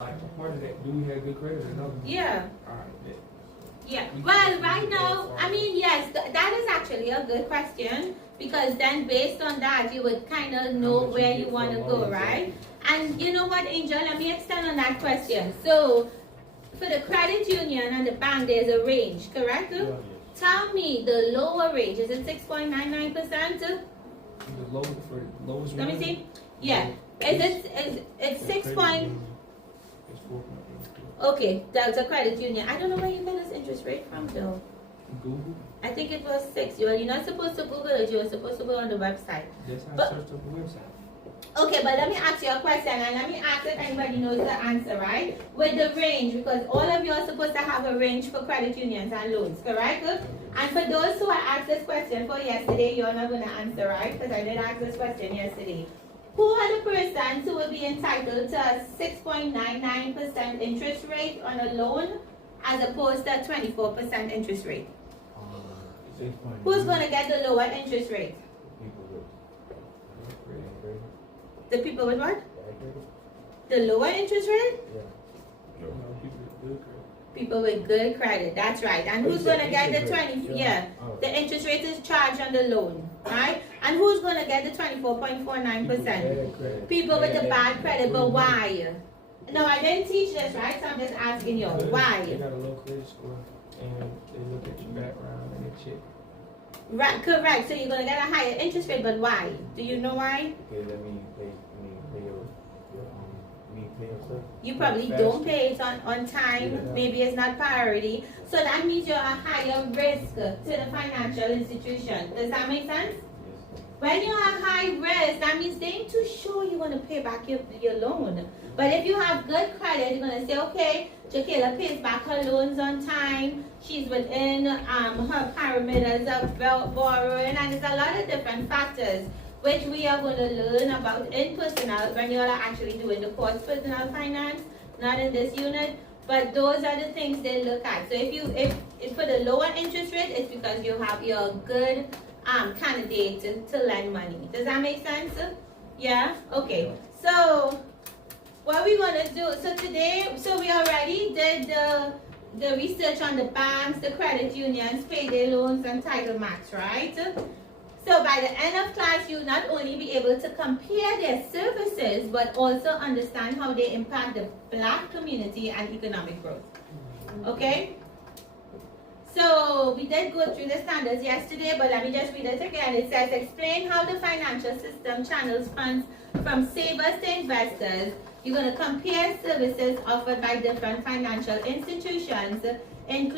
Like a part of that, do we have good credit or no? Yeah. Alright, bet. Yeah. Well, right now, I mean, yes, that is actually a good question, because then based on that, you would kind of know where you want to go, right? And you know what, Angel, let me extend on that question. So, for the credit union and the bank, there's a range, correct? Yeah. Tell me the lower range, is it 6.99%? The lowest for lowest. Let me rate? see. Yeah. It's 6 point. It's 4.8. Okay, that's a credit union. I don't know where you got this interest rate from though. Google. I think it was 6. You're not supposed to Google it, you're supposed to go on the website. That's how I But- searched up the website. Okay, but let me ask you a question, and let me ask if anybody knows the answer, right? With the range, because all of you are supposed to have a range for credit unions and loans, correct? And for those who I asked this question for yesterday, you're not going to answer, right? Because I did ask this question yesterday. Who are the persons who will be entitled to a 6.99% interest rate on a loan as opposed to a 24% interest rate? Who's going to get the lower interest rate? The people with what? The lower interest rate? No, people with good credit. People with good credit, that's right. And who's going to get the 20? Yeah, the interest rate is charged on the loan, right? And who's going to get the 24.49%? People with the bad credit, but why? No, I didn't teach this, right? So I'm just asking you, They why? got a low credit score, and they look at your background and they check. Right, correct. So you're going to get a higher interest rate, but why? Do you know why? Okay, that means pay your stuff. You probably don't pay it on time. Maybe it's not priority. So that means you're a higher risk to the financial institution. Does that make sense? Yes. When you're a high risk, that means they ain't too sure you're going to pay back your loan. But if you have good credit, you're going to say, okay, Jaquela pays back her loans on time. She's within her pyramid as a borrowing. And there's a lot of different factors which we are going to learn about in personal when you are actually doing the course personal finance, not in this unit. But those are the things they look at. So if for the lower interest rate, it's because you're a good candidate to lend money. Does that make sense? Yeah? Okay. So what we're going to do, so today, so we already did the research on the banks, the credit unions, payday loans, and title max, right? So by the end of class, you'll not only be able to compare their services, but also understand how they impact the Black community and economic growth. Okay? So we did go through the standards yesterday, but let me just read it again. It says, explain how the financial system channels funds from savers to investors. You're going to compare services offered by different financial institutions, including